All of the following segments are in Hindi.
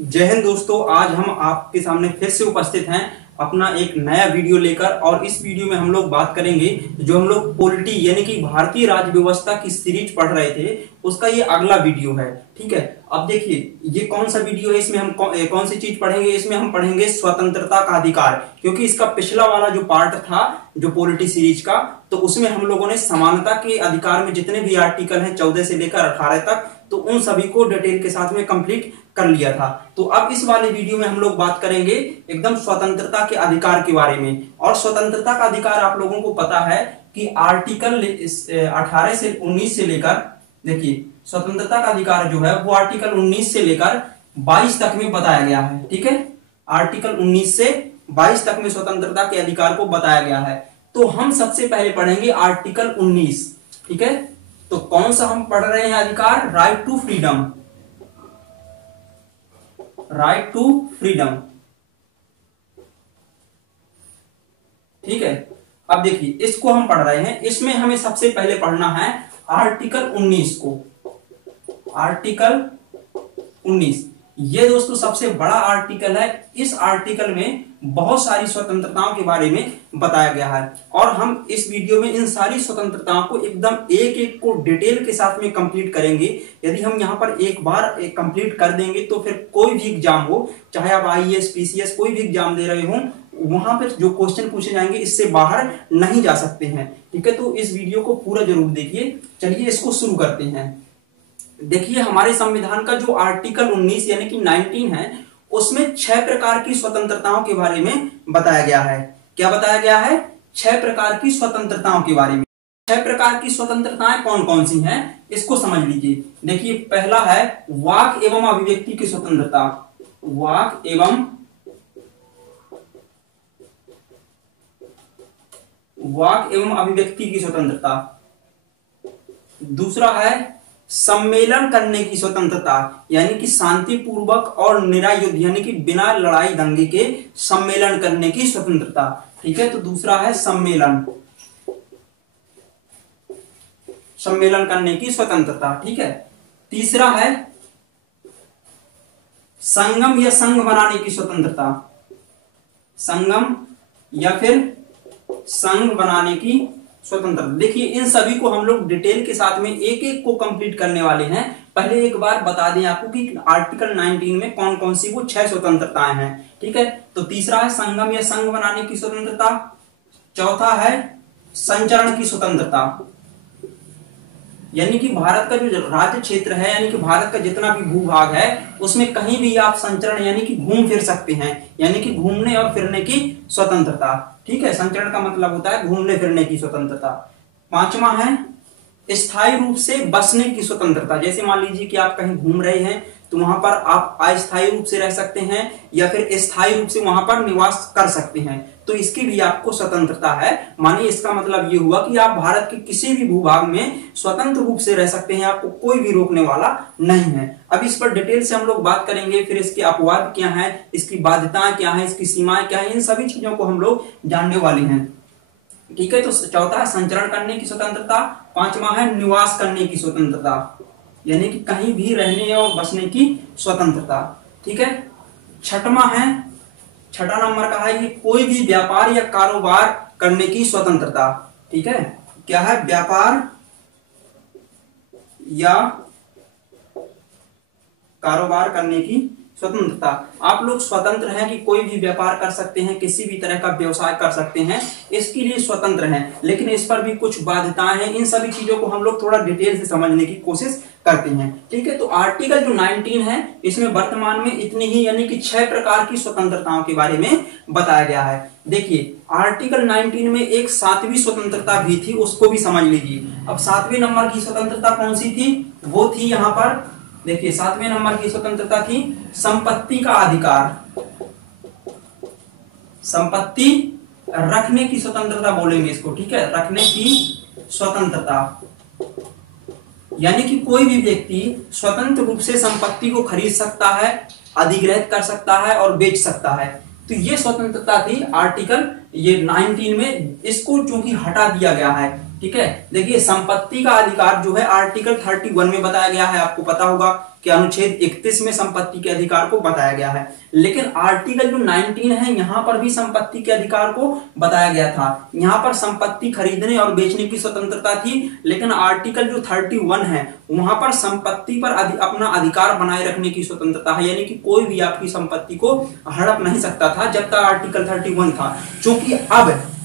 जय हिंद दोस्तों। आज हम आपके सामने फिर से उपस्थित हैं अपना एक नया वीडियो लेकर। और इस वीडियो में हम लोग बात करेंगे जो हम लोग पॉलिटी यानी कि भारतीय राज्य व्यवस्था की सीरीज पढ़ रहे थे उसका ये अगला वीडियो है। ठीक है, अब देखिए ये कौन सा वीडियो है। इसमें हम कौन सी चीज पढ़ेंगे। इसमें हम पढ़ेंगे स्वतंत्रता का अधिकार, क्योंकि इसका पिछला वाला जो पार्ट था जो पॉलिटी सीरीज का, तो उसमें हम लोगों ने समानता के अधिकार में जितने भी आर्टिकल हैं 14 से लेकर 18 तक, तो उन सभी को डिटेल के साथ में कंप्लीट कर लिया था। तो अब इस वाले वीडियो में हम लोग बात करेंगे एकदम स्वतंत्रता के अधिकार के बारे में। और स्वतंत्रता का अधिकार आप लोगों को पता है कि आर्टिकल 18 से 19 से लेकर, देखिए स्वतंत्रता का अधिकार जो है वो आर्टिकल 19 से लेकर 22 तक में बताया गया है। ठीक है, आर्टिकल 19 से 22 तक में स्वतंत्रता के अधिकार को बताया गया है। तो हम सबसे पहले पढ़ेंगे आर्टिकल 19। ठीक है, तो कौन सा हम पढ़ रहे हैं अधिकार? Right to freedom. Right to freedom. ठीक है, अब देखिए इसको हम पढ़ रहे हैं। इसमें हमें सबसे पहले पढ़ना है आर्टिकल 19 को। आर्टिकल 19 ये दोस्तों सबसे बड़ा आर्टिकल है। इस आर्टिकल में बहुत सारी स्वतंत्रताओं के बारे में बताया गया है और हम इस वीडियो में इन सारी स्वतंत्रताओं को एकदम एक एक को डिटेल के साथ में कंप्लीट करेंगे। यदि हम यहां पर एक बार कंप्लीट कर देंगे तो फिर कोई भी एग्जाम हो, चाहे आप आईएएस पीसीएस कोई भी एग्जाम दे रहे हो, वहां पर जो क्वेश्चन पूछे जाएंगे इससे बाहर नहीं जा सकते हैं। ठीक है, तो इस वीडियो को पूरा जरूर देखिए। चलिए इसको शुरू करते हैं। देखिए हमारे संविधान का जो आर्टिकल 19 यानी कि 19 है, उसमें 6 प्रकार की स्वतंत्रताओं के बारे में बताया गया है। क्या बताया गया है? 6 प्रकार की स्वतंत्रताओं के बारे में। 6 प्रकार की स्वतंत्रताएं कौन कौन सी हैं इसको समझ लीजिए। देखिए पहला है वाक एवं अभिव्यक्ति की स्वतंत्रता। वाक एवं अभिव्यक्ति की स्वतंत्रता। दूसरा है सम्मेलन करने की स्वतंत्रता, यानी कि शांतिपूर्वक और निरायुध यानी कि बिना लड़ाई दंगे के सम्मेलन करने की स्वतंत्रता। ठीक है, तो दूसरा है सम्मेलन करने की स्वतंत्रता। ठीक है, तीसरा है संगम या संघ बनाने की स्वतंत्रता। संगम या फिर संघ बनाने की स्वतंत्रता। देखिए इन सभी को हम लोग डिटेल के साथ में एक एक को कंप्लीट करने वाले हैं। पहले एक बार बता दें आपको कि आर्टिकल 19 में कौन कौन सी वो 6 स्वतंत्रताएं हैं। ठीक है, तो तीसरा है संगम या संघ बनाने की स्वतंत्रता। चौथा है संचरण की स्वतंत्रता, यानी कि भारत का जो राज्य क्षेत्र है, यानी कि भारत का जितना भी भूभाग है उसमें कहीं भी आप संचरण यानी कि घूम फिर सकते हैं, यानी कि घूमने और फिरने की स्वतंत्रता। ठीक है, संचरण का मतलब होता है घूमने फिरने की स्वतंत्रता। पांचवा है स्थायी रूप से बसने की स्वतंत्रता। जैसे मान लीजिए कि आप कहीं घूम रहे हैं तो वहां पर आप अस्थायी रूप से रह सकते हैं या फिर स्थायी रूप से वहां पर निवास कर सकते हैं, तो इसकी भी आपको स्वतंत्रता है। मानिए इसका मतलब ये हुआ कि आप भारत के किसी भी भूभाग में स्वतंत्र रूप से रह सकते हैं, आपको कोई भी रोकने वाला नहीं है। अब इस पर डिटेल से हम लोग बात करेंगे, फिर इसके अपवाद क्या है, इसकी बाध्यताएं क्या है, इसकी सीमाएं क्या है, इन सभी चीजों को हम लोग जानने वाले हैं। ठीक है, तो चौथा है संचरण करने की स्वतंत्रता। पांचवा है निवास करने की स्वतंत्रता, यानी कि कहीं भी रहने और बसने की स्वतंत्रता। ठीक है, छठा नंबर का है ये कोई भी व्यापार या कारोबार करने की स्वतंत्रता। ठीक है, क्या है? व्यापार या कारोबार करने की स्वतंत्रता। आप लोग स्वतंत्र हैं कि कोई भी व्यापार कर सकते हैं, किसी भी तरह का व्यवसाय कर सकते हैं, इसके लिए स्वतंत्र हैं, लेकिन इस पर भी कुछ बाध्यताएं हैं। इन सभी चीजों को हम लोग थोड़ा डिटेल से समझने की कोशिश करते हैं। ठीक है, तो आर्टिकल जो 19 है इसमें वर्तमान में इतनी ही यानी कि 6 प्रकार की स्वतंत्रताओं के बारे में बताया गया है। देखिए आर्टिकल 19 में एक 7वीं स्वतंत्रता भी थी, उसको भी समझ लीजिए। अब 7वें नंबर की स्वतंत्रता कौन सी थी? वो थी यहां पर देखिए 7वें नंबर की स्वतंत्रता थी संपत्ति का अधिकार। संपत्ति रखने की स्वतंत्रता बोलेंगे इसको। ठीक है, रखने की स्वतंत्रता, यानी कि कोई भी व्यक्ति स्वतंत्र रूप से संपत्ति को खरीद सकता है, अधिग्रहित कर सकता है और बेच सकता है। तो ये स्वतंत्रता थी आर्टिकल ये 19 में। इसको चूंकि हटा दिया गया है ठीक है, देखिए संपत्ति का अधिकार जो है आर्टिकल 31 में बताया गया है, आपको पता होगा कि अनुच्छेद 31 में संपत्ति के अधिकार को बताया गया है। लेकिन आर्टिकल जो 19 है यहाँ पर भी संपत्ति के अधिकार को बताया गया था। यहाँ पर संपत्ति खरीदने और बेचने की स्वतंत्रता थी, लेकिन आर्टिकल जो 31 है वहां पर संपत्ति पर अपना अधिकार बनाए रखने की स्वतंत्रता है, यानी कि कोई भी आपकी संपत्ति को हड़प नहीं सकता था जब तक आर्टिकल 31 था।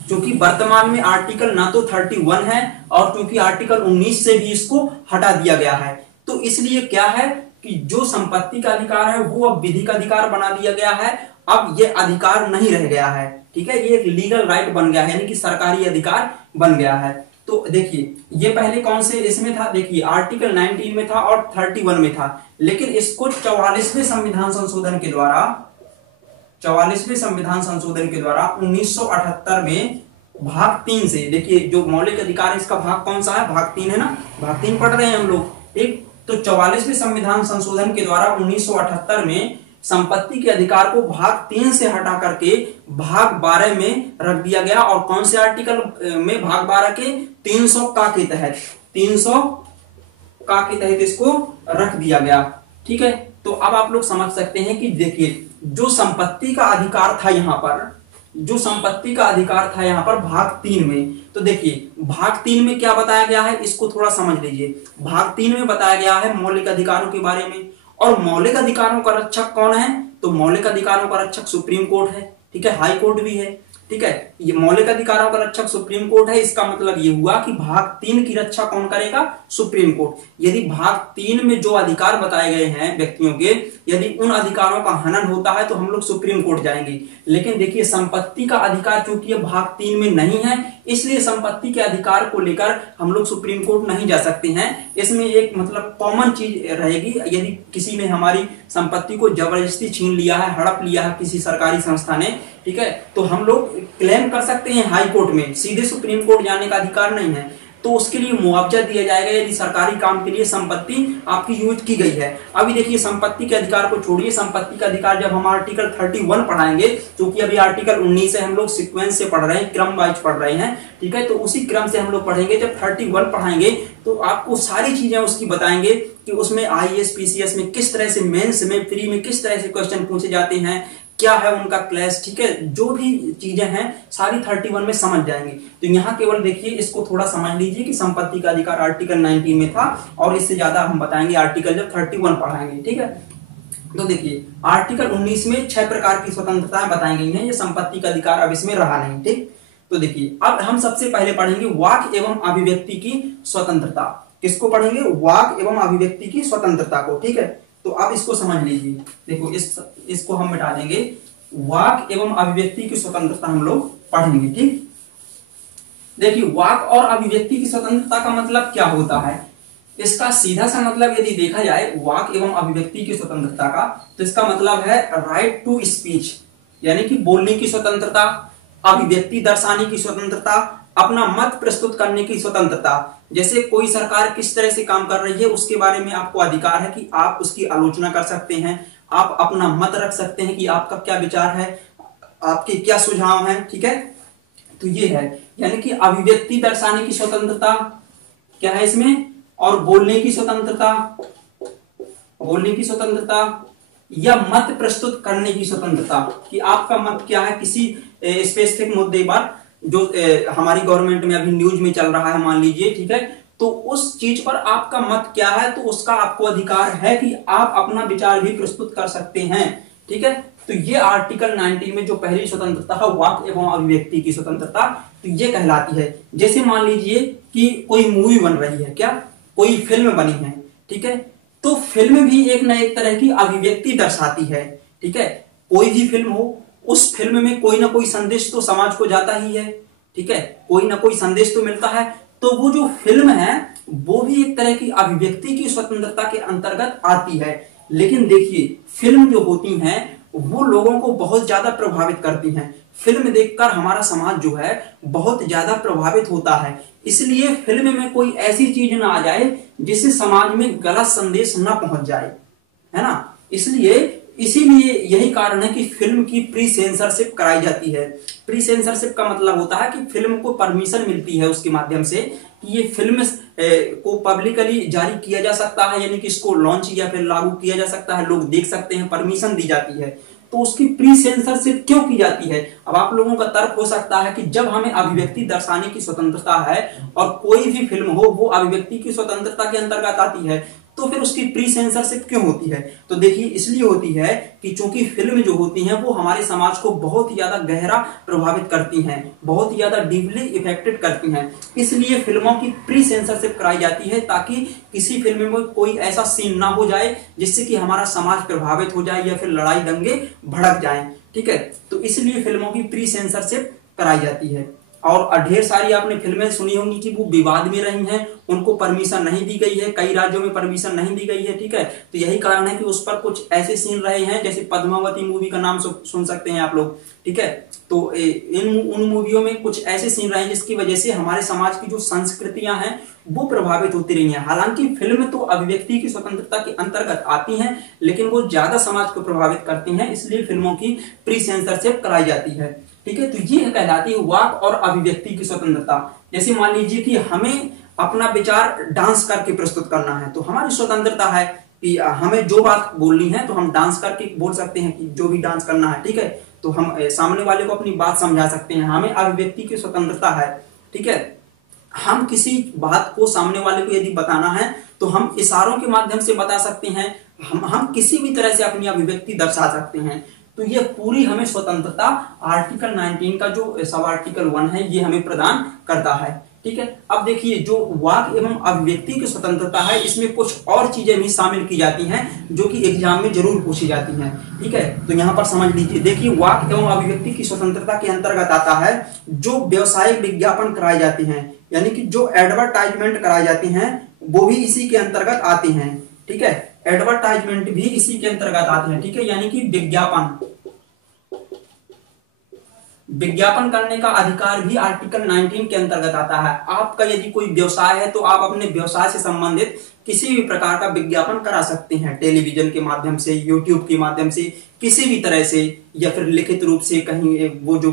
चूंकि वर्तमान में आर्टिकल ना तो 31 है और क्योंकि आर्टिकल 19 से भी इसको हटा दिया गया है, तो इसलिए क्या है कि जो संपत्ति का अधिकार है वो अब विधिक अधिकार बना दिया गया है। अब ये अधिकार नहीं रह गया है, ठीक है, ये एक लीगल राइट बन गया है, यानी कि सरकारी अधिकार बन गया है। तो देखिए ये पहले कौन से इसमें था, देखिए आर्टिकल 19 में था और 31 में था, लेकिन इसको 44वें संविधान संशोधन के द्वारा 1978 में भाग 3 से, देखिए जो मौलिक अधिकार है इसका भाग कौन सा है, भाग 3 है ना, भाग 3 पढ़ रहे हैं हम लोग, ठीक। तो 44वें संविधान संशोधन के द्वारा 1978 में संपत्ति के अधिकार को भाग 3 से हटा करके भाग 12 में रख दिया गया। और कौन से आर्टिकल में, भाग 12 के 300 का के तहत इसको रख दिया गया, ठीक है। तो अब आप लोग समझ सकते हैं कि देखिए जो संपत्ति का अधिकार था यहाँ पर भाग 3 में, तो देखिए भाग 3 में क्या बताया गया है इसको थोड़ा समझ लीजिए। भाग 3 में बताया गया है मौलिक अधिकारों के बारे में, और मौलिक अधिकारों का रक्षक कौन है, तो मौलिक अधिकारों का रक्षक सुप्रीम कोर्ट है, ठीक है, हाई कोर्ट भी है, ठीक है। ये मौलिक अधिकारों का रक्षक सुप्रीम कोर्ट है, इसका मतलब ये हुआ कि भाग 3 की रक्षा कौन करेगा, सुप्रीम कोर्ट। यदि भाग 3 में जो अधिकार बताए गए हैं व्यक्तियों के, यदि उन अधिकारों का हनन होता है तो हम लोग सुप्रीम कोर्ट जाएंगे। लेकिन देखिए संपत्ति का अधिकार चूंकि ये भाग 3 में नहीं है, इसलिए संपत्ति के अधिकार को लेकर हम लोग सुप्रीम कोर्ट नहीं जा सकते हैं। इसमें एक मतलब कॉमन चीज रहेगी, यदि किसी ने हमारी संपत्ति को जबरदस्ती छीन लिया है, हड़प लिया है किसी सरकारी संस्था ने, ठीक है, तो हम लोग क्लेम कर सकते हैं हाई कोर्ट में, सीधे सुप्रीम कोर्ट जाने का अधिकार नहीं है। तो उसके लिए मुआवजा दिया जाएगा यदि सरकारी काम के लिए संपत्ति आपकी यूज की गई है। अभी देखिए संपत्ति के अधिकार को छोड़िए, संपत्ति का अधिकार जब हम आर्टिकल 31 पढ़ाएंगे, क्योंकि अभी आर्टिकल 19 से हम लोग सीक्वेंस से पढ़ रहे हैं, क्रम वाइज पढ़ रहे हैं, ठीक है, तो उसी क्रम से हम लोग पढ़ेंगे। जब 31 पढ़ाएंगे तो आपको सारी चीजें उसकी बताएंगे कि उसमें आईएएस पीसीएस में किस तरह से, मेंस में, प्री में किस तरह से क्वेश्चन पूछे जाते हैं, क्या है उनका क्लास, ठीक है, जो भी चीजें हैं सारी 31 में समझ जाएंगे। तो यहाँ केवल देखिए इसको थोड़ा समझ लीजिए कि संपत्ति का अधिकार आर्टिकल 19 में था, और इससे ज्यादा हम बताएंगे आर्टिकल जब 31 पढ़ाएंगे, ठीक है। तो देखिए आर्टिकल 19 में 6 प्रकार की स्वतंत्रताएं बताई गई हैं, ये संपत्ति का अधिकार अब इसमें रहा नहीं, ठीक। तो देखिए अब हम सबसे पहले पढ़ेंगे वाक एवं अभिव्यक्ति की स्वतंत्रता। किसको पढ़ेंगे, वाक एवं अभिव्यक्ति की स्वतंत्रता को, ठीक है। तो आप इसको समझ लीजिए, देखो इसको हम मिटा देंगे, वाक एवं अभिव्यक्ति की स्वतंत्रता हम लोग पढ़ेंगे, ठीक। देखिए वाक और अभिव्यक्ति की स्वतंत्रता का मतलब क्या होता है, इसका सीधा सा मतलब यदि देखा जाए वाक एवं अभिव्यक्ति की स्वतंत्रता का, तो इसका मतलब है राइट टू स्पीच, यानी कि बोलने की स्वतंत्रता, अभिव्यक्ति दर्शाने की स्वतंत्रता, अपना मत प्रस्तुत करने की स्वतंत्रता। जैसे कोई सरकार किस तरह से काम कर रही है उसके बारे में आपको अधिकार है कि आप उसकी आलोचना कर सकते हैं, आप अपना मत रख सकते हैं कि आपका क्या विचार है, आपके क्या सुझाव हैं, ठीक है। तो ये है, यानी कि अभिव्यक्ति दर्शाने की स्वतंत्रता क्या है इसमें, और बोलने की स्वतंत्रता या मत प्रस्तुत करने की स्वतंत्रता, कि आपका मत क्या है किसी स्पेसिफिक मुद्दे पर, जो हमारी गवर्नमेंट में अभी न्यूज में चल रहा है मान लीजिए, ठीक है, तो उस चीज पर आपका मत क्या है, तो उसका आपको अधिकार है कि आप अपना विचार भी प्रस्तुत कर सकते हैं, ठीक है। तो ये आर्टिकल 19 में जो पहली स्वतंत्रता है वाक एवं अभिव्यक्ति की स्वतंत्रता, तो ये कहलाती है। जैसे मान लीजिए कि कोई मूवी बन रही है, क्या कोई फिल्म बनी है, ठीक है, तो फिल्म भी एक न एक तरह की अभिव्यक्ति दर्शाती है, ठीक है। कोई भी फिल्म हो, उस फिल्म में कोई ना कोई संदेश तो समाज को जाता ही है, ठीक है, कोई ना कोई संदेश तो मिलता है। तो वो जो फिल्म है वो भी एक तरह की अभिव्यक्ति की स्वतंत्रता के अंतर्गत आती है। लेकिन देखिए फिल्म जो होती हैं वो लोगों को बहुत ज्यादा प्रभावित करती हैं, फिल्म देखकर हमारा समाज जो है बहुत ज्यादा प्रभावित होता है। इसलिए फिल्म में कोई ऐसी चीज ना आ जाए जिससे समाज में गलत संदेश ना पहुंच जाए, है ना। इसलिए इसीलिए यही कारण है कि फिल्म की प्री सेंसरशिप कराई जाती है। प्री सेंसरशिप का मतलब होता है कि फिल्म को परमिशन मिलती है उसके माध्यम से कि ये फिल्म को पब्लिकली जारी किया जा सकता है, यानी कि इसको लॉन्च या फिर लागू किया जा सकता है, लोग देख सकते हैं, परमिशन दी जाती है। तो उसकी प्री सेंसरशिप क्यों की जाती है? अब आप लोगों का तर्क हो सकता है कि जब हमें अभिव्यक्ति दर्शाने की स्वतंत्रता है और कोई भी फिल्म हो वो अभिव्यक्ति की स्वतंत्रता के अंतर्गत आती है, तो फिर उसकी प्री सेंसरशिप क्यों होती है? तो देखिए, इसलिए होती है कि चूंकि फिल्म जो होती हैं वो हमारे समाज को बहुत ही ज्यादा गहरा प्रभावित करती हैं, बहुत ही ज्यादा डीपली इफेक्टेड करती हैं, इसलिए फिल्मों की प्री सेंसरशिप कराई जाती है ताकि किसी फिल्म में कोई ऐसा सीन ना हो जाए जिससे कि हमारा समाज प्रभावित हो जाए या फिर लड़ाई दंगे भड़क जाए। ठीक है, तो इसलिए फिल्मों की प्री सेंसरशिप कराई जाती है। और ढेर सारी आपने फिल्में सुनी होंगी कि वो विवाद में रही हैं, उनको परमिशन नहीं दी गई है, कई राज्यों में परमिशन नहीं दी गई है। ठीक है, तो यही कारण है कि उस पर कुछ ऐसे सीन रहे हैं, जैसे पद्मावती मूवी का नाम सुन सकते हैं आप लोग। ठीक है, तो उन मूवियों में कुछ ऐसे सीन रहे हैं जिसकी वजह से हमारे समाज की जो संस्कृतियां हैं वो प्रभावित होती रही हैं। हालांकि फिल्म तो अभिव्यक्ति की स्वतंत्रता के अंतर्गत आती हैं, लेकिन वो ज्यादा समाज को प्रभावित करती हैं, इसलिए फिल्मों की प्री सेंसरशिप कराई जाती है। ठीक है, तो ये कहलाती है वाक और अभिव्यक्ति की स्वतंत्रता। जैसे मान लीजिए कि हमें अपना विचार डांस करके प्रस्तुत करना है, तो हमारी स्वतंत्रता है कि हमें जो बात बोलनी है तो हम डांस करके बोल सकते हैं कि जो भी डांस करना है। ठीक है, तो हम सामने वाले को अपनी बात समझा सकते हैं, हमें अभिव्यक्ति की स्वतंत्रता है। ठीक है, हम किसी बात को सामने वाले को यदि बताना है तो हम इशारों के माध्यम से बता सकते हैं, हम किसी भी तरह से अपनी अभिव्यक्ति दर्शा सकते हैं। तो ये पूरी हमें स्वतंत्रता आर्टिकल 19 का जो सब आर्टिकल 1 है ये हमें प्रदान करता है। ठीक है, अब देखिए, जो वाक एवं अभिव्यक्ति की स्वतंत्रता है इसमें कुछ और चीजें भी शामिल की जाती हैं जो कि एग्जाम में जरूर पूछी जाती हैं। ठीक है, तो यहां पर समझ लीजिए। देखिए, वाक एवं अभिव्यक्ति की स्वतंत्रता के अंतर्गत आता है जो व्यवसायिक विज्ञापन कराए जाते हैं, यानी कि जो एडवर्टाइजमेंट कराए जाते हैं वो भी इसी के अंतर्गत आते हैं। ठीक है, एडवर्टाइजमेंट भी इसी के अंतर्गत आते हैं। ठीक है, यानी कि विज्ञापन करने का अधिकार भी आर्टिकल 19 के अंतर्गत आता है। आपका यदि कोई व्यवसाय है तो आप अपने व्यवसाय से संबंधित किसी भी प्रकार का विज्ञापन करा सकते हैं, टेलीविजन के माध्यम से, यूट्यूब के माध्यम से, किसी भी तरह से, या फिर लिखित रूप से कहीं वो जो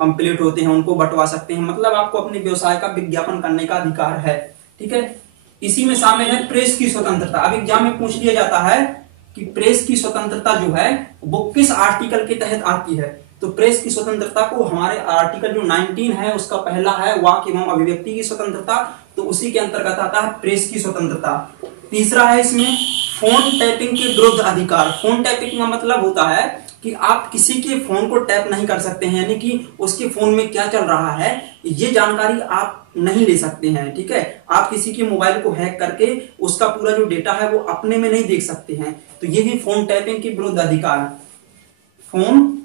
पंपलेट होते हैं उनको बंटवा सकते हैं। मतलब आपको अपने व्यवसाय का विज्ञापन करने का अधिकार है। ठीक है, इसी में शामिल है प्रेस की स्वतंत्रता। अब एग्जाम में पूछ लिया जाता है कि प्रेस की स्वतंत्रता जो है वो किस आर्टिकल के तहत आती है। तो प्रेस की स्वतंत्रता को हमारे आर्टिकल जो 19 है उसका पहला है वाक एवं अभिव्यक्ति की स्वतंत्रता, तो उसी के अंतर्गत आता है प्रेस की स्वतंत्रता। तीसरा है इसमें फोन टैपिंग के विरुद्ध अधिकार। फोन टैपिंग का मतलब होता है कि आप किसी के फोन को टैप नहीं कर सकते हैं, यानी कि उसके फोन में क्या चल रहा है ये जानकारी आप नहीं ले सकते हैं। ठीक है, आप किसी के मोबाइल को हैक करके उसका पूरा जो डेटा है वो अपने में नहीं देख सकते हैं। तो ये भी फोन टैपिंग के विरुद्ध अधिकार। फोन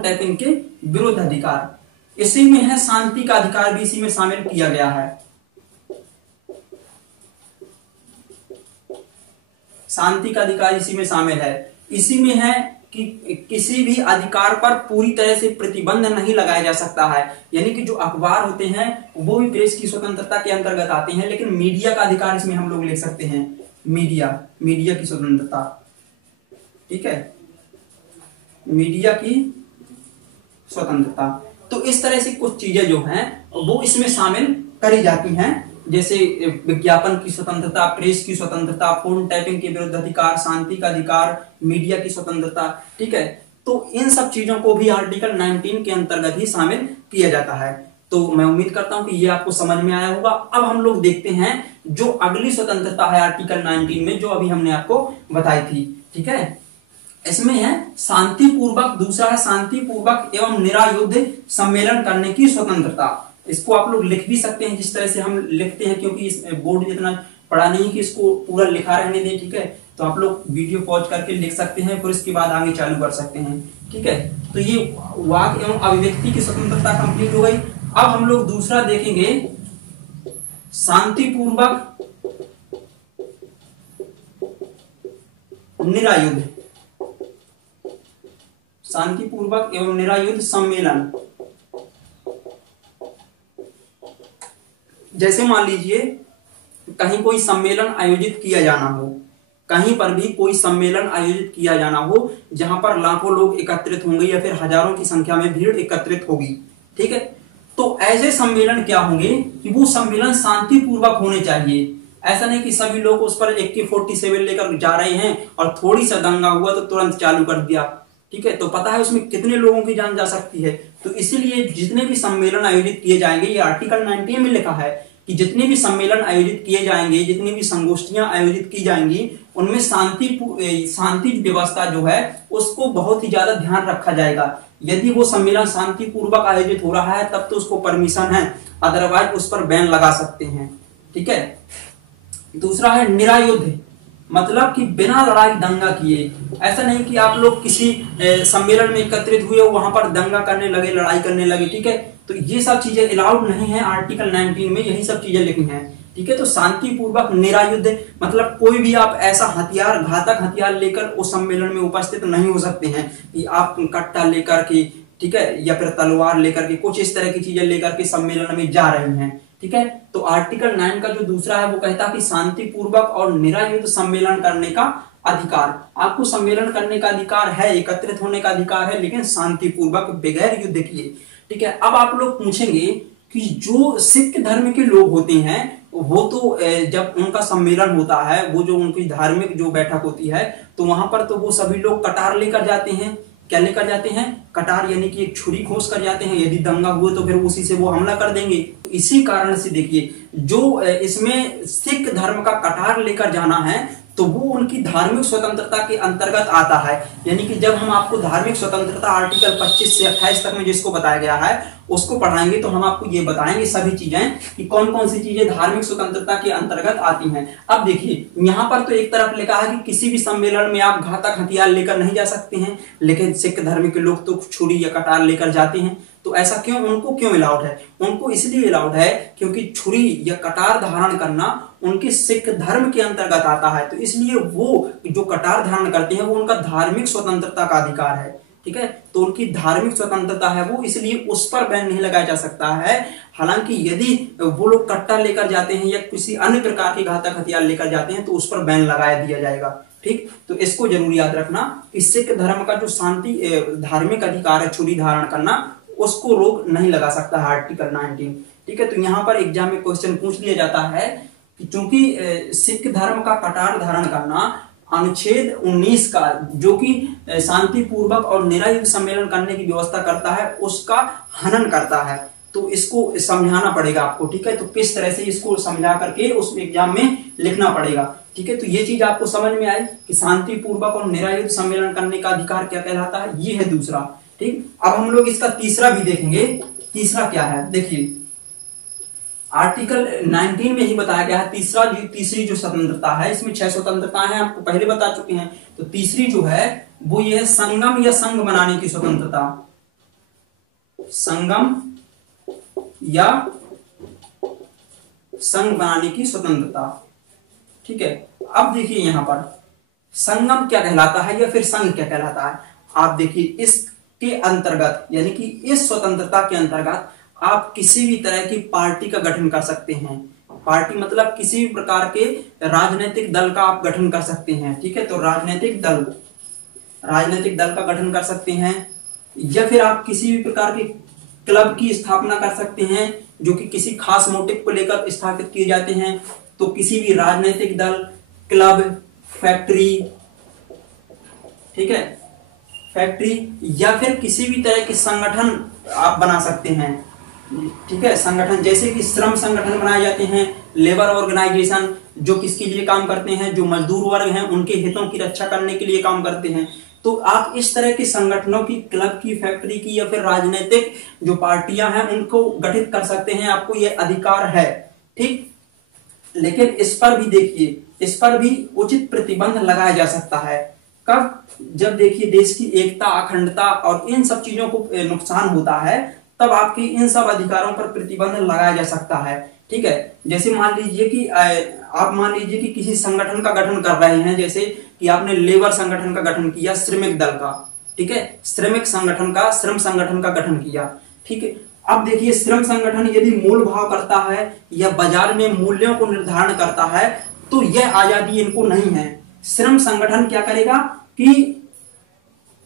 टैपिंग के विरुद्ध अधिकार। इसी में है शांति का अधिकार, भी इसी में शामिल किया गया है। शांति का अधिकार इसी में शामिल है। इसी में है कि किसी भी अधिकार पर पूरी तरह से प्रतिबंध नहीं लगाया जा सकता है, यानी कि जो अखबार होते हैं वो भी प्रेस की स्वतंत्रता के अंतर्गत आते हैं, लेकिन मीडिया का अधिकार इसमें हम लोग लिख सकते हैं, मीडिया की स्वतंत्रता। ठीक है, मीडिया की स्वतंत्रता। तो इस तरह से कुछ चीजें जो हैं वो इसमें शामिल करी जाती हैं, जैसे विज्ञापन की स्वतंत्रता, प्रेस की स्वतंत्रता, फोन टैपिंग के विरुद्ध अधिकार, शांति का अधिकार, मीडिया की स्वतंत्रता। ठीक है, तो इन सब चीजों को भी आर्टिकल 19 के अंतर्गत ही शामिल किया जाता है। तो मैं उम्मीद करता हूं कि ये आपको समझ में आया होगा। अब हम लोग देखते हैं जो अगली स्वतंत्रता है आर्टिकल 19 में, जो अभी हमने आपको बताई थी। ठीक है, इसमें है शांतिपूर्वक, दूसरा है शांतिपूर्वक एवं निरायुध सम्मेलन करने की स्वतंत्रता। इसको आप लोग लिख भी सकते हैं जिस तरह से हम लिखते हैं, क्योंकि इस बोर्ड जितना पढ़ा नहीं कि इसको पूरा लिखा रहने दें। ठीक है, तो आप लोग वीडियो पॉज करके लिख सकते हैं, फिर इसके बाद आगे चालू कर सकते हैं। ठीक है, तो ये वाक एवं अभिव्यक्ति की स्वतंत्रता कंप्लीट हो गई। अब हम लोग दूसरा देखेंगे, शांतिपूर्वक निरायुध, शांतिपूर्वक एवं निरायुध सम्मेलन। जैसे मान लीजिए कहीं कोई सम्मेलन आयोजित किया जाना हो, कहीं पर भी कोई सम्मेलन आयोजित किया जाना हो जहां पर लाखों लोग एकत्रित होंगे या फिर हजारों की संख्या में भीड़ एकत्रित होगी, ठीक है। तो ऐसे सम्मेलन क्या होंगे कि वो सम्मेलन शांतिपूर्वक होने चाहिए। ऐसा नहीं कि सभी लोग उस पर AK-47 लेकर जा रहे हैं और थोड़ी सा दंगा हुआ तो तुरंत चालू कर दिया, ठीक है। तो पता है उसमें कितने लोगों की जान जा सकती है। तो इसीलिए जितने भी सम्मेलन आयोजित किए जाएंगे, ये आर्टिकल 19 में लिखा है कि जितने भी सम्मेलन आयोजित किए जाएंगे, जितनी भी संगोष्ठियां आयोजित की जाएंगी, उनमें शांति व्यवस्था जो है उसको बहुत ही ज्यादा ध्यान रखा जाएगा। यदि वो सम्मेलन शांतिपूर्वक आयोजित हो रहा है तब तो उसको परमिशन है, अदरवाइज उस पर बैन लगा सकते हैं, ठीक है। दूसरा है निरायुध, मतलब कि बिना लड़ाई दंगा किए। ऐसा नहीं कि आप लोग किसी सम्मेलन में एकत्रित हुए वहां पर दंगा करने लगे, लड़ाई करने लगे, ठीक है। तो ये सब चीजें अलाउड नहीं है, आर्टिकल 19 में यही सब चीजें लिखी हैं, ठीक है। तो शांतिपूर्वक निरायुध मतलब कोई भी आप ऐसा हथियार, घातक हथियार लेकर उस सम्मेलन में उपस्थित नहीं हो सकते हैं कि आप कट्टा लेकर के, ठीक है, या फिर तलवार लेकर के, कुछ इस तरह की चीजें लेकर के सम्मेलन में जा रहे हैं, ठीक है। तो आर्टिकल 9 का जो दूसरा है वो कहता है कि शांतिपूर्वक और निरायुध सम्मेलन करने का अधिकार। आपको सम्मेलन करने का अधिकार है, एकत्रित होने का अधिकार है, लेकिन शांतिपूर्वक, बगैर युद्ध किए, ठीक है। अब आप लोग पूछेंगे कि जो सिख धर्म के लोग होते हैं वो तो जब उनका सम्मेलन होता है, वो जो उनकी धार्मिक जो बैठक होती है, तो वहां पर तो वो सभी लोग कटार लेकर जाते हैं। क्या लेकर जाते हैं? कटार, यानी कि एक छुरी खोस कर जाते हैं। यदि दंगा हुए तो फिर उसी से वो हमला कर देंगे। इसी कारण से देखिए, जो इसमें सिख धर्म का कटार लेकर जाना है तो वो उनकी धार्मिक स्वतंत्रता के अंतर्गत आता है। यानी कि जब हम आपको धार्मिक स्वतंत्रता आर्टिकल 25 से 28 तक में जिसको बताया गया है उसको पढ़ाएंगे तो हम आपको ये बताएंगे सभी चीजें कि कौन कौन सी चीजें धार्मिक स्वतंत्रता के अंतर्गत आती हैं। अब देखिए, यहाँ पर तो एक तरफ लिखा है कि किसी भी सम्मेलन में आप घातक हथियार लेकर नहीं जा सकते हैं, लेकिन सिख धर्म के लोग तो छुरी या कटार लेकर जाते हैं। तो ऐसा क्यों? उनको क्यों अलाउड है? उनको इसलिए अलाउड है क्योंकि छुरी या कटार धारण करना उनके सिख धर्म के अंतर्गत आता है। तो इसलिए वो जो कटार धारण करते हैं वो उनका धार्मिक स्वतंत्रता का अधिकार है, ठीक है। तो उनकी धार्मिक स्वतंत्रता है वो, इसलिए उस पर बैन नहीं लगाया जा सकता है। हालांकि यदि वो लोग कट्टा लेकर जाते हैं या किसी अन्य प्रकार के घातक हथियार लेकर जाते हैं तो उस पर बैन लगाया दिया जाएगा, ठीक। तो इसको जरूर याद रखना कि सिख धर्म का जो शांति धार्मिक अधिकार है छुरी धारण करना, उसको रोक नहीं लगा सकता है आर्टिकल 19, ठीक है। तो यहाँ पर एग्जाम में क्वेश्चन पूछ लिया जाता है कि चूंकि सिख धर्म का कटार धारण करना अनुच्छेद 19 का, जो कि शांतिपूर्वक और निरायुध सम्मेलन करने की व्यवस्था करता है, उसका हनन करता है। तो इसको समझाना पड़ेगा आपको, ठीक है। तो किस तरह से इसको समझा करके उस एग्जाम में लिखना पड़ेगा, ठीक है। तो ये चीज आपको समझ में आई कि शांतिपूर्वक और निरायुध सम्मेलन करने का अधिकार क्या कहलाता है, ये है दूसरा, ठीक। अब हम लोग इसका तीसरा भी देखेंगे। तीसरा क्या है? देखिए, आर्टिकल 19 में ही बताया गया है तीसरी जो स्वतंत्रता है, इसमें 6 स्वतंत्रता है, आपको पहले बता चुके हैं। तो तीसरी जो है वो ये है संगम या संघ बनाने की स्वतंत्रता। संगम या संघ बनाने की स्वतंत्रता, ठीक है। अब देखिए यहां पर संगम क्या कहलाता है या फिर संघ क्या कहलाता है। आप देखिए, इसके अंतर्गत यानी कि इस स्वतंत्रता के अंतर्गत आप किसी भी तरह की पार्टी का गठन कर सकते हैं। पार्टी मतलब किसी भी प्रकार के राजनीतिक दल का आप गठन कर सकते हैं, ठीक है। तो राजनीतिक दल का गठन कर सकते हैं, या फिर आप किसी भी प्रकार के क्लब की स्थापना कर सकते हैं जो कि किसी खास मोटिव को लेकर स्थापित किए जाते हैं। तो किसी भी राजनीतिक दल, क्लब, फैक्ट्री, ठीक है, फैक्ट्री, या फिर किसी भी तरह के संगठन आप बना सकते हैं, ठीक है। संगठन जैसे कि श्रम संगठन बनाए जाते हैं, लेबर ऑर्गेनाइजेशन, जो किसके लिए काम करते हैं, जो मजदूर वर्ग हैं उनके हितों की रक्षा करने के लिए काम करते हैं। तो आप इस तरह के संगठनों की, क्लब की, फैक्ट्री की या फिर राजनीतिक जो पार्टियां हैं उनको गठित कर सकते हैं, आपको यह अधिकार है, ठीक। लेकिन इस पर भी देखिए, इस पर भी उचित प्रतिबंध लगाया जा सकता है। कब? जब देखिए देश की एकता, अखंडता और इन सब चीजों को नुकसान होता है, तब आपके इन सब अधिकारों पर प्रतिबंध लगाया जा सकता है, ठीक है। जैसे मान लीजिए कि किसी संगठन का गठन कर रहे हैं, जैसे कि आपने लेबर संगठन का गठन किया, श्रमिक दल का, ठीक है, श्रम संगठन का गठन किया, ठीक है। अब देखिए, श्रम संगठन यदि मूल भाव करता है या बाजार में मूल्यों को निर्धारण करता है तो यह आजादी इनको नहीं है। श्रम संगठन क्या करेगा कि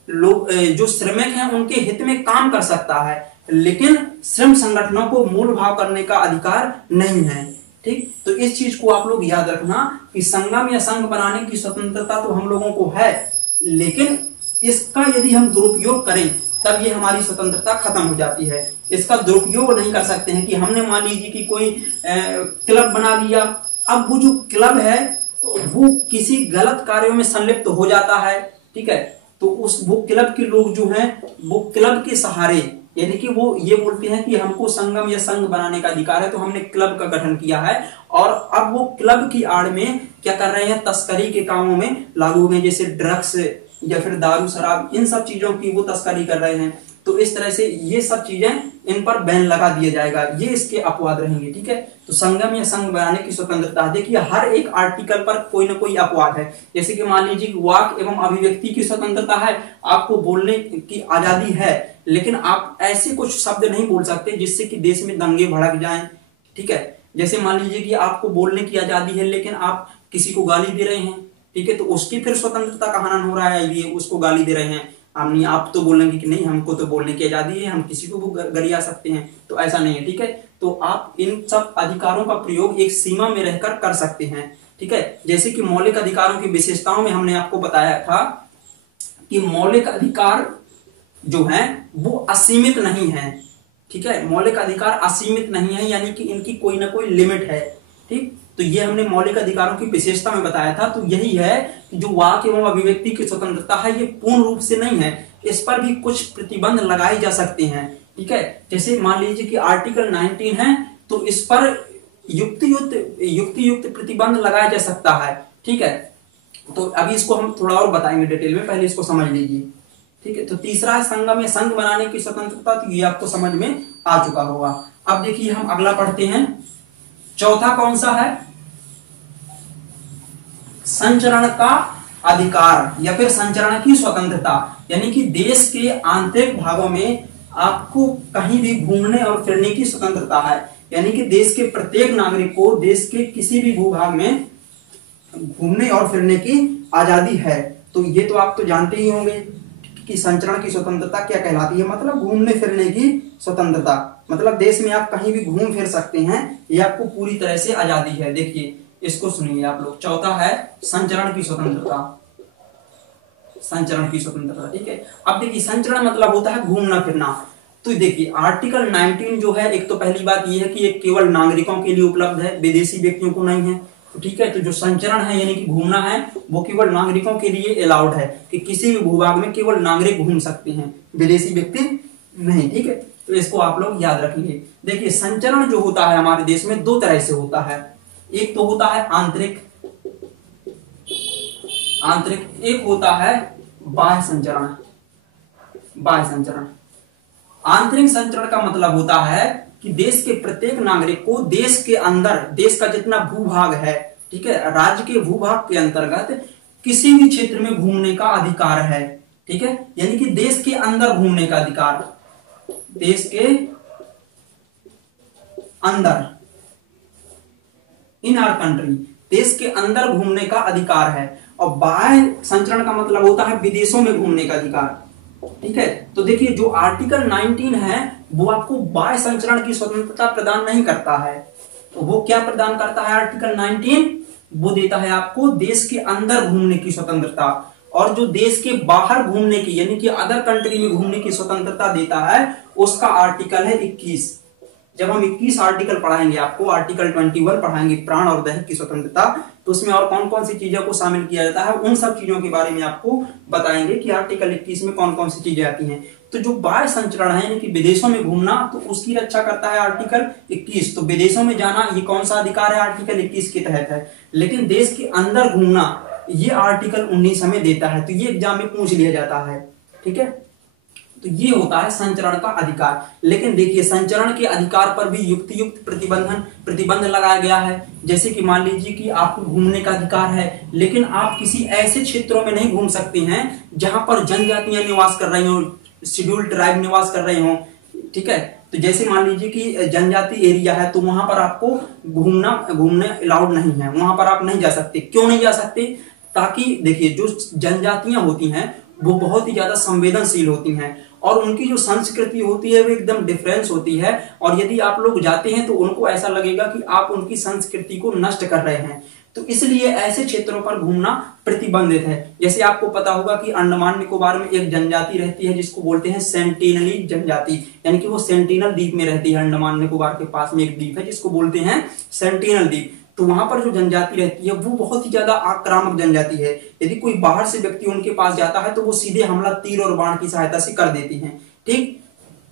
लोग जो श्रमिक हैं उनके हित में काम कर सकता है, लेकिन श्रम संगठनों को मूल भाव करने का अधिकार नहीं है। ठीक, तो इस चीज को आप लोग याद रखना कि संगम या संघ बनाने की स्वतंत्रता तो हम लोगों को है, लेकिन इसका यदि हम दुरुपयोग करें तब ये हमारी स्वतंत्रता खत्म हो जाती है। इसका दुरुपयोग नहीं कर सकते हैं कि हमने मान लीजिए कि कोई क्लब बना लिया, अब वो जो क्लब है वो किसी गलत कार्यों में संलिप्त हो जाता है, ठीक है, तो वो क्लब के लोग जो हैं वो क्लब के सहारे, यानी कि वो ये बोलते हैं कि हमको संगम या संघ बनाने का अधिकार है, तो हमने क्लब का गठन किया है, और अब वो क्लब की आड़ में क्या कर रहे हैं, तस्करी के कामों में लागू हो गए, जैसे ड्रग्स या फिर दारू शराब, इन सब चीजों की वो तस्करी कर रहे हैं। तो इस तरह से ये सब चीजें, इन पर बैन लगा दिया जाएगा, ये इसके अपवाद रहेंगे। ठीक है, तो संगम या संघ बनाने की स्वतंत्रता, देखिए हर एक आर्टिकल पर कोई ना कोई अपवाद है। जैसे कि मान लीजिए वाक एवं अभिव्यक्ति की स्वतंत्रता है, आपको बोलने की आजादी है, लेकिन आप ऐसे कुछ शब्द नहीं बोल सकते जिससे कि देश में दंगे भड़क जाएं। ठीक है, जैसे मान लीजिए कि आपको बोलने की आजादी है लेकिन आप किसी को गाली दे रहे हैं, ठीक है, तो उसकी फिर स्वतंत्रता का हनन हो रहा है, ये उसको गाली दे रहे हैं, आप तो बोलेंगे कि नहीं हमको तो बोलने की आजादी है, हम किसी को भी गरिया सकते हैं, तो ऐसा नहीं है। ठीक है, तो आप इन सब अधिकारों का प्रयोग एक सीमा में रहकर कर सकते हैं। ठीक है, जैसे कि मौलिक अधिकारों की विशेषताओं में हमने आपको बताया था कि मौलिक अधिकार जो है वो असीमित नहीं है। ठीक है, मौलिक अधिकार असीमित नहीं है, यानी कि इनकी कोई ना कोई लिमिट है। ठीक, तो ये हमने मौलिक अधिकारों की विशेषता में बताया था। तो यही है कि जो वाक एवं अभिव्यक्ति की स्वतंत्रता है ये पूर्ण रूप से नहीं है, इस पर भी कुछ प्रतिबंध लगाए जा सकते हैं। ठीक है, जैसे मान लीजिए कि आर्टिकल 19 है, तो इस पर युक्तियुक्त प्रतिबंध लगाया जा सकता है। ठीक है, तो अभी इसको हम थोड़ा और बताएंगे डिटेल में, पहले इसको समझ लीजिए। ठीक है, तो तीसरा है संगम या संघ बनाने की स्वतंत्रता, तो ये आपको समझ में आ चुका होगा। अब देखिए हम अगला पढ़ते हैं, चौथा कौन सा है, संचरण का अधिकार या फिर संचरण की स्वतंत्रता, यानी कि देश के आंतरिक भागों में आपको कहीं भी घूमने और फिरने की स्वतंत्रता है, यानी कि देश के प्रत्येक नागरिक को देश के किसी भी भूभाग में घूमने और फिरने की आजादी है। तो ये तो आप तो जानते ही होंगे कि संचरण की स्वतंत्रता क्या कहलाती है, मतलब घूमने फिरने की स्वतंत्रता, मतलब देश में आप कहीं भी घूम फिर सकते हैं, ये आपको पूरी तरह से आजादी है। देखिए इसको सुनिए आप लोग, चौथा है संचरण की स्वतंत्रता, संचरण की स्वतंत्रता। ठीक है, अब देखिए संचरण मतलब होता है घूमना फिरना। तो देखिए आर्टिकल 19 जो है, एक तो पहली बात यह है कि ये केवल नागरिकों के लिए उपलब्ध है, विदेशी व्यक्तियों को नहीं है। तो ठीक है, तो जो संचरण है यानी कि घूमना है वो केवल नागरिकों के लिए अलाउड है, कि किसी भी भूभाग में केवल नागरिक घूम सकते हैं, विदेशी व्यक्ति नहीं। ठीक है, तो इसको आप लोग याद रखेंगे। देखिए संचरण जो होता है हमारे देश में दो तरह से होता है, एक तो होता है आंतरिक, एक होता है बाह्य संचरण। बाह्य संचरण, आंतरिक संचरण का मतलब होता है कि देश के प्रत्येक नागरिक को देश के अंदर, देश का जितना भूभाग है, ठीक है, राज्य के भूभाग के अंतर्गत किसी भी क्षेत्र में घूमने का अधिकार है। ठीक है, यानी कि देश के अंदर घूमने का अधिकार, देश के अंदर, इन आवर कंट्री, देश के अंदर घूमने का अधिकार है। और बाह्य संचरण का मतलब होता है विदेशों में घूमने का अधिकार। ठीक है, तो देखिए जो आर्टिकल 19 है वो आपको बाह्य संचरण की स्वतंत्रता प्रदान नहीं करता है, तो वो क्या प्रदान करता है आर्टिकल 19, वो देता है आपको देश के अंदर घूमने की स्वतंत्रता, और जो देश के बाहर घूमने की यानी कि अदर कंट्री में घूमने की स्वतंत्रता देता है उसका आर्टिकल है 21। जब हम 21 आर्टिकल पढ़ाएंगे, आपको आर्टिकल 21 पढ़ाएंगे प्राण और दैहिक की स्वतंत्रता, तो उसमें और कौन कौन सी चीजों को शामिल किया जाता है उन सब चीजों के बारे में आपको बताएंगे कि आर्टिकल 21 में कौन कौन सी चीजें आती हैं। तो जो बाह्य संचरण है यानी कि विदेशों में घूमना, तो उसकी रक्षा करता है आर्टिकल 21। तो विदेशों में जाना ये कौन सा अधिकार है, आर्टिकल 21 के तहत है। लेकिन देश के अंदर घूमना ये आर्टिकल 19 हमें देता है, तो ये एग्जाम में पूछ लिया जाता है। ठीक है, तो ये होता है संचरण का अधिकार। लेकिन देखिए संचरण के अधिकार पर भी युक्तियुक्त प्रतिबंध लगाया गया है। जैसे कि मान लीजिए कि आपको घूमने का अधिकार है, लेकिन आप किसी ऐसे क्षेत्रों में नहीं घूम सकते हैं जहां पर जनजातियां निवास कर रही हो, शेड्यूल्ड ट्राइब निवास कर रहे हो। ठीक है, तो जैसे मान लीजिए कि जनजाति एरिया है, तो वहां पर आपको घूमने अलाउड नहीं है, वहां पर आप नहीं जा सकते। क्यों नहीं जा सकते, ताकि देखिए जो जनजातियां होती हैं वो बहुत ही ज्यादा संवेदनशील होती हैं और उनकी जो संस्कृति होती है वो एकदम डिफरेंस होती है, और यदि आप लोग जाते हैं तो उनको ऐसा लगेगा कि आप उनकी संस्कृति को नष्ट कर रहे हैं। तो इसलिए ऐसे क्षेत्रों पर घूमना प्रतिबंधित है। जैसे आपको पता होगा कि अंडमान निकोबार में एक जनजाति रहती है जिसको बोलते हैं सेंटिनली जनजाति, यानी कि वो सेंटिनल द्वीप में रहती है। अंडमान निकोबार के पास में एक द्वीप है जिसको बोलते हैं सेंटिनल द्वीप। तो वहां पर जो जनजाति रहती है वो बहुत ही ज्यादा आक्रामक जनजाति है। यदि कोई बाहर से व्यक्ति उनके पास जाता है तो वो सीधे हमला तीर और बाण की सहायता से कर देती हैं। ठीक,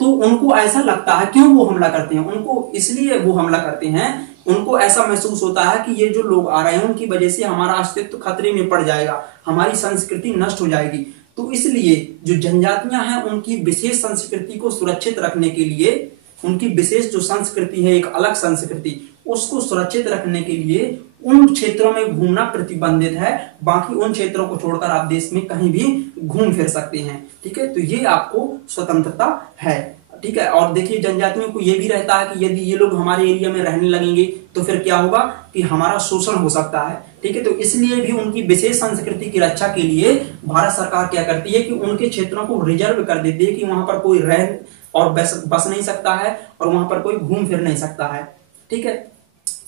तो उनको ऐसा लगता है, क्यों वो हमला करते हैं, उनको इसलिए वो हमला करते हैं, उनको ऐसा महसूस होता है कि ये जो लोग आ रहे हैं उनकी वजह से हमारा अस्तित्व खतरे में पड़ जाएगा, हमारी संस्कृति नष्ट हो जाएगी। तो इसलिए जो जनजातियां हैं उनकी विशेष संस्कृति को सुरक्षित रखने के लिए, उनकी विशेष जो संस्कृति है, एक अलग संस्कृति, उसको सुरक्षित रखने के लिए उन क्षेत्रों में घूमना प्रतिबंधित है। बाकी उन क्षेत्रों को छोड़कर आप देश में कहीं भी घूम फिर सकते हैं। ठीक है, तो ये आपको स्वतंत्रता है। ठीक है, और देखिए जनजातियों को ये भी रहता है कि यदि ये लोग हमारे एरिया में रहने लगेंगे तो फिर क्या होगा कि हमारा शोषण हो सकता है। ठीक है, तो इसलिए भी उनकी विशेष संस्कृति की रक्षा के लिए भारत सरकार क्या करती है कि उनके क्षेत्रों को रिजर्व कर देती है कि वहां पर कोई रह और बस नहीं सकता है और वहां पर कोई घूम फिर नहीं सकता है। ठीक है,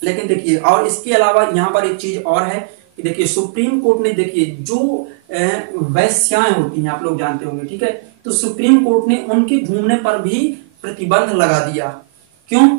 लेकिन देखिए और इसके अलावा यहाँ पर एक चीज और है कि देखिए सुप्रीम कोर्ट ने, देखिए जो वैश्याएं होती हैं आप लोग जानते होंगे, ठीक है, तो सुप्रीम कोर्ट ने उनके घूमने पर भी प्रतिबंध लगा दिया। क्यों?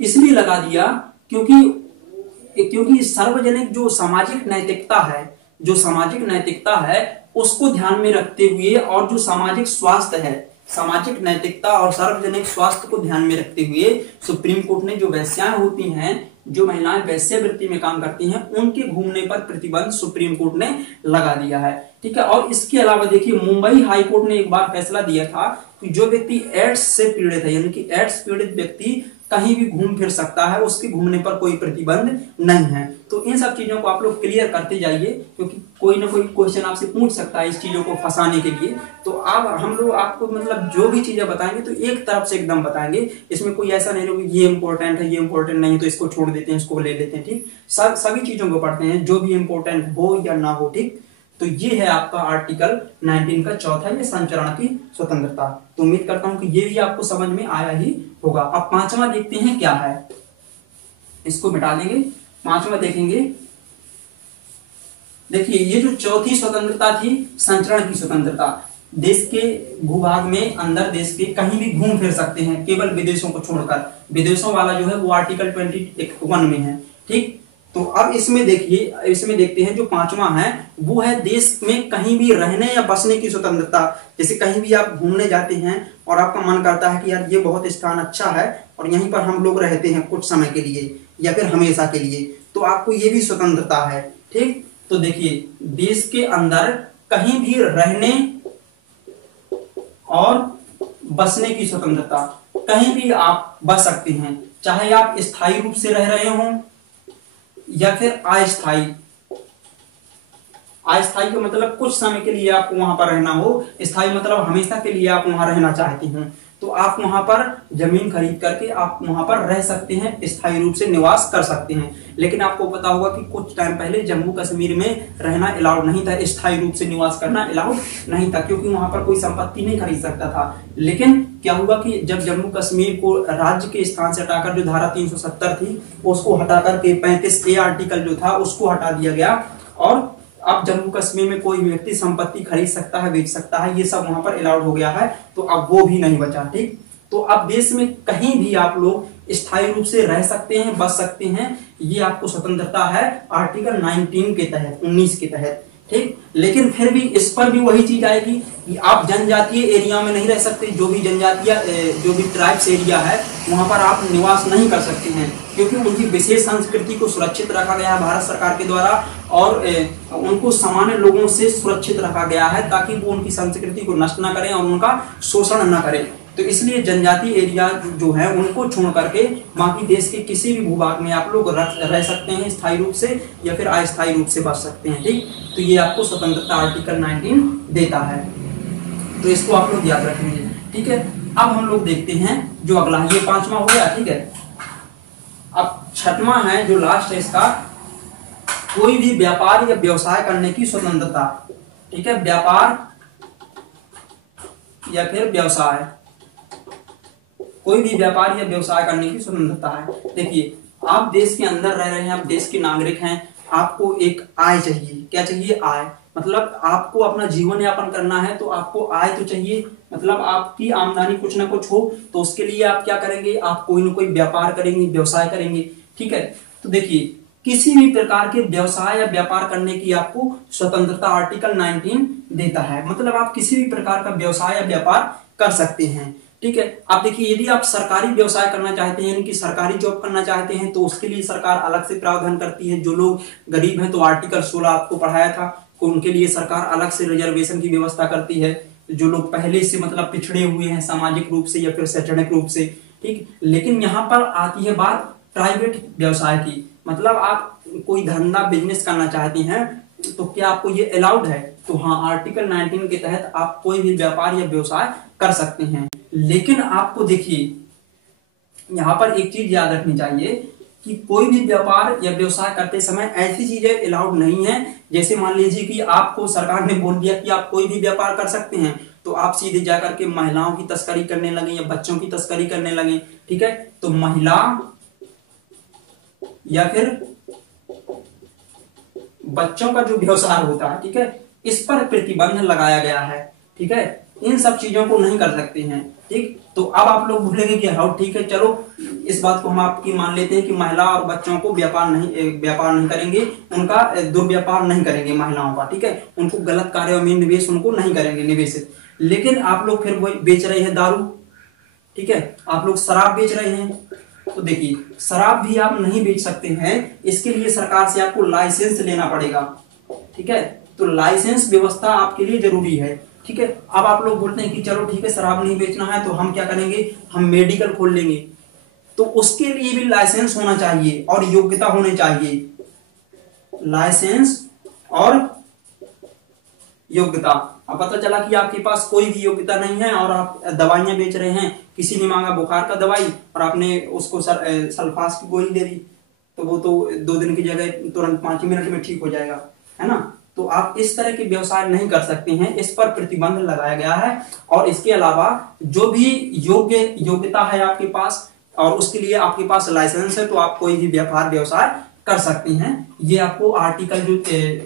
इसलिए लगा दिया क्योंकि सार्वजनिक जो सामाजिक नैतिकता है, जो सामाजिक नैतिकता है उसको ध्यान में रखते हुए और जो सामाजिक स्वास्थ्य है, सामाजिक नैतिकता और सार्वजनिक स्वास्थ्य को ध्यान में रखते हुए सुप्रीम कोर्ट ने जो वैश्याएं होती हैं, जो महिलाएं वैश्यावृत्ति में काम करती हैं, उनके घूमने पर प्रतिबंध सुप्रीम कोर्ट ने लगा दिया है। ठीक है, और इसके अलावा देखिए मुंबई हाई कोर्ट ने एक बार फैसला दिया था कि जो व्यक्ति एड्स से पीड़ित है, यानी कि एड्स पीड़ित व्यक्ति कहीं भी घूम फिर सकता है, उसके घूमने पर कोई प्रतिबंध नहीं है। तो इन सब चीजों को आप लोग क्लियर करते जाइए, क्योंकि कोई ना कोई क्वेश्चन आपसे पूछ सकता है इस चीजों को फंसाने के लिए। तो आप हम लोग आपको मतलब जो भी चीजें बताएंगे तो एक तरफ से एकदम बताएंगे, इसमें कोई ऐसा नहीं होगा ये इंपॉर्टेंट है, ये इंपॉर्टेंट नहीं तो इसको छोड़ देते हैं, इसको ले लेते हैं। ठीक, सभी चीजों को पढ़ते हैं, जो भी इंपॉर्टेंट हो या ना हो। ठीक, तो ये है आपका आर्टिकल 19 का चौथा, ये संचरण की स्वतंत्रता। तो उम्मीद करता हूं कि ये भी आपको समझ में आया ही होगा। अब पांचवा देखते हैं क्या है, इसको मिटा देंगे, पांचवा देखेंगे। देखिए ये जो चौथी स्वतंत्रता थी, संचरण की स्वतंत्रता, देश के भूभाग में अंदर देश के कहीं भी घूम फिर सकते हैं, केवल विदेशों को छोड़कर। विदेशों वाला जो है वो आर्टिकल 21 में है। ठीक, तो अब इसमें देखिए, इसमें देखते हैं जो पांचवा है वो है देश में कहीं भी रहने या बसने की स्वतंत्रता। जैसे कहीं भी आप घूमने जाते हैं और आपका मन करता है कि यार ये बहुत स्थान अच्छा है और यहीं पर हम लोग रहते हैं कुछ समय के लिए या फिर हमेशा के लिए, तो आपको ये भी स्वतंत्रता है। ठीक, तो देखिए देश के अंदर कहीं भी रहने और बसने की स्वतंत्रता, कहीं भी आप बस सकते हैं, चाहे आप स्थायी रूप से रह रहे हों या फिर अस्थायी। अस्थायी का मतलब कुछ समय के लिए आपको वहां पर रहना हो, स्थायी मतलब हमेशा के लिए आप वहां रहना चाहते हैं, तो आप वहां पर जमीन खरीद करके आप वहां पर रह सकते हैं, स्थायी रूप से निवास कर सकते हैं। लेकिन आपको पता होगा कि कुछ टाइम पहले जम्मू कश्मीर में रहना अलाउड नहीं था, स्थायी रूप से निवास करना अलाउड नहीं था, क्योंकि वहां पर कोई संपत्ति नहीं खरीद सकता था। लेकिन क्या हुआ कि जब जम्मू कश्मीर को राज्य के स्थान से हटाकर, जो धारा 370 थी उसको हटाकर के 35A आर्टिकल जो था उसको हटा दिया गया, और अब जम्मू कश्मीर में कोई व्यक्ति संपत्ति खरीद सकता है, बेच सकता है, ये सब वहां पर अलाउड हो गया है, तो अब वो भी नहीं बचा। ठीक, तो अब देश में कहीं भी आप लोग स्थायी रूप से रह सकते हैं, बस सकते हैं, ये आपको स्वतंत्रता है आर्टिकल 19 के तहत, 19 के तहत। ठीक, लेकिन फिर भी इस पर भी वही चीज आएगी कि आप जनजातीय एरिया में नहीं रह सकते, जो भी जनजातीय जो भी ट्राइब्स एरिया है वहां पर आप निवास नहीं कर सकते हैं, क्योंकि उनकी विशेष संस्कृति को सुरक्षित रखा गया है भारत सरकार के द्वारा, और उनको सामान्य लोगों से सुरक्षित रखा गया है ताकि वो उनकी संस्कृति को नष्ट ना करें और उनका शोषण ना करें। तो इसलिए जनजातीय एरिया जो है उनको छोड़ करके बाकी देश के किसी भी भूभाग में आप लोग रह सकते हैं, स्थायी रूप से या फिर अस्थायी रूप से बच सकते हैं। ठीक, तो ये आपको स्वतंत्रता आर्टिकल 19 देता है, तो इसको आप लोग याद रखेंगे। ठीक है, अब हम लोग देखते हैं जो अगला, ये पांचवा हो गया। ठीक है, अब छठवां है जो लास्ट है इसका, कोई भी व्यापार या व्यवसाय करने की स्वतंत्रता, ठीक है, व्यापार या फिर व्यवसाय, कोई भी व्यापार या व्यवसाय करने की स्वतंत्रता है। देखिए, आप देश के अंदर रह रहे हैं, आप देश के नागरिक हैं, आपको एक आय चाहिए। क्या चाहिए? आय। मतलब आपको अपना जीवन यापन करना है तो आपको आय तो चाहिए, मतलब आपकी आमदनी कुछ ना कुछ हो, तो उसके लिए आप क्या करेंगे? आप कोई ना कोई व्यापार करेंगे, व्यवसाय करेंगे, ठीक है। तो देखिए, किसी भी प्रकार के व्यवसाय या व्यापार करने की आपको स्वतंत्रता आर्टिकल 19 देता है। मतलब आप किसी भी प्रकार का व्यवसाय या व्यापार कर सकते हैं, ठीक है। आप देखिए, यदि आप सरकारी व्यवसाय करना चाहते हैं, यानी कि सरकारी जॉब करना चाहते हैं, तो उसके लिए सरकार अलग से प्रावधान करती है। जो लोग गरीब हैं, तो आर्टिकल 16 आपको पढ़ाया था, उनके लिए सरकार अलग से रिजर्वेशन की व्यवस्था करती है। जो लोग पहले से मतलब पिछड़े हुए हैं सामाजिक रूप से या फिर शैक्षणिक रूप से, ठीक। लेकिन यहाँ पर आती है बात प्राइवेट व्यवसाय की। मतलब आप कोई धंधा बिजनेस करना चाहते हैं, तो क्या आपको ये अलाउड है? तो हाँ, आर्टिकल 19 के तहत आप कोई भी व्यापार या व्यवसाय कर सकते हैं। लेकिन आपको देखिए, यहां पर एक चीज याद रखनी चाहिए कि कोई भी व्यापार या व्यवसाय करते समय ऐसी चीजें अलाउड नहीं है। जैसे मान लीजिए कि आपको सरकार ने बोल दिया कि आप कोई भी व्यापार कर सकते हैं, तो आप सीधे जाकर के महिलाओं की तस्करी करने लगे या बच्चों की तस्करी करने लगे, ठीक है। तो महिला या फिर बच्चों का जो व्यवसाय होता है, ठीक है, इस पर प्रतिबंध लगाया गया है, ठीक है। इन सब चीजों को नहीं कर सकते हैं, ठीक। तो अब आप लोग भूलेंगे कि हाँ ठीक है, चलो इस बात को हम आपकी मान लेते हैं कि महिला और बच्चों को व्यापार नहीं करेंगे, उनका दुर्व्यापार नहीं करेंगे महिलाओं का, ठीक है। उनको गलत कार्यों में निवेश उनको नहीं करेंगे निवेशित। लेकिन आप लोग फिर बेच रहे हैं दारू, ठीक है, आप लोग शराब बेच रहे हैं। तो देखिए, शराब भी आप नहीं बेच सकते हैं, इसके लिए सरकार से आपको लाइसेंस लेना पड़ेगा, ठीक है। तो लाइसेंस व्यवस्था आपके लिए जरूरी है, ठीक है। अब आप लोग बोलते हैं कि चलो ठीक है, शराब नहीं बेचना है तो हम क्या करेंगे, हम मेडिकल खोल लेंगे। तो उसके लिए भी लाइसेंस होना चाहिए और योग्यता होनी चाहिए। लाइसेंस और योग्यता। अब पता चला कि आपके पास कोई भी योग्यता नहीं है और आप दवाइयां बेच रहे हैं, किसी ने मांगा बुखार का दवाई और आपने उसको सल्फास की गोली दे दी, तो वो तो 2 दिन की जगह तुरंत 5 मिनट में ठीक हो जाएगा, है ना। तो आप इस तरह के व्यवसाय नहीं कर सकते हैं, इस पर प्रतिबंध लगाया गया है। और इसके अलावा जो भी योग्यता है आपके पास और उसके लिए आपके पास लाइसेंस है, तो आप कोई भी व्यापार व्यवसाय कर सकते हैं। ये आपको आर्टिकल जो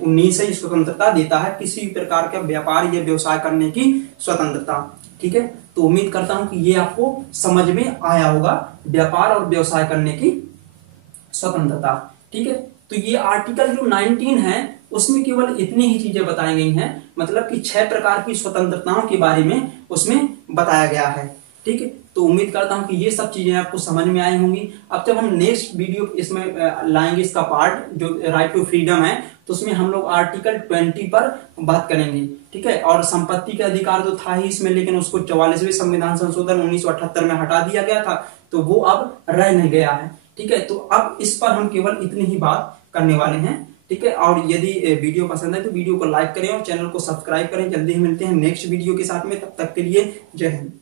19 है स्वतंत्रता देता है, किसी भी प्रकार का व्यापार या व्यवसाय करने की स्वतंत्रता, ठीक है। तो उम्मीद करता हूं कि ये आपको समझ में आया होगा, व्यापार और व्यवसाय करने की स्वतंत्रता, ठीक है। तो ये आर्टिकल जो 19 है उसमें केवल इतनी ही चीजें बताई गई हैं, मतलब कि 6 प्रकार की स्वतंत्रताओं के बारे में उसमें बताया गया है, ठीक है। तो उम्मीद करता हूं कि ये सब चीजें आपको समझ में आई होंगी। अब जब हम नेक्स्ट वीडियो इसमें लाएंगे, इसका पार्ट जो राइट टू फ्रीडम है, तो उसमें हम लोग आर्टिकल 20 पर बात करेंगे, ठीक है। और संपत्ति का अधिकार तो था ही इसमें, लेकिन उसको 44वें संविधान संशोधन 1978 में हटा दिया गया था, तो वो अब रह नहीं गया है, ठीक है। तो अब इस पर हम केवल इतनी ही बात करने वाले हैं, ठीक है। और यदि वीडियो पसंद है तो वीडियो को लाइक करें और चैनल को सब्सक्राइब करें। जल्दी ही मिलते हैं नेक्स्ट वीडियो के साथ में, तब तक के लिए जय हिंद।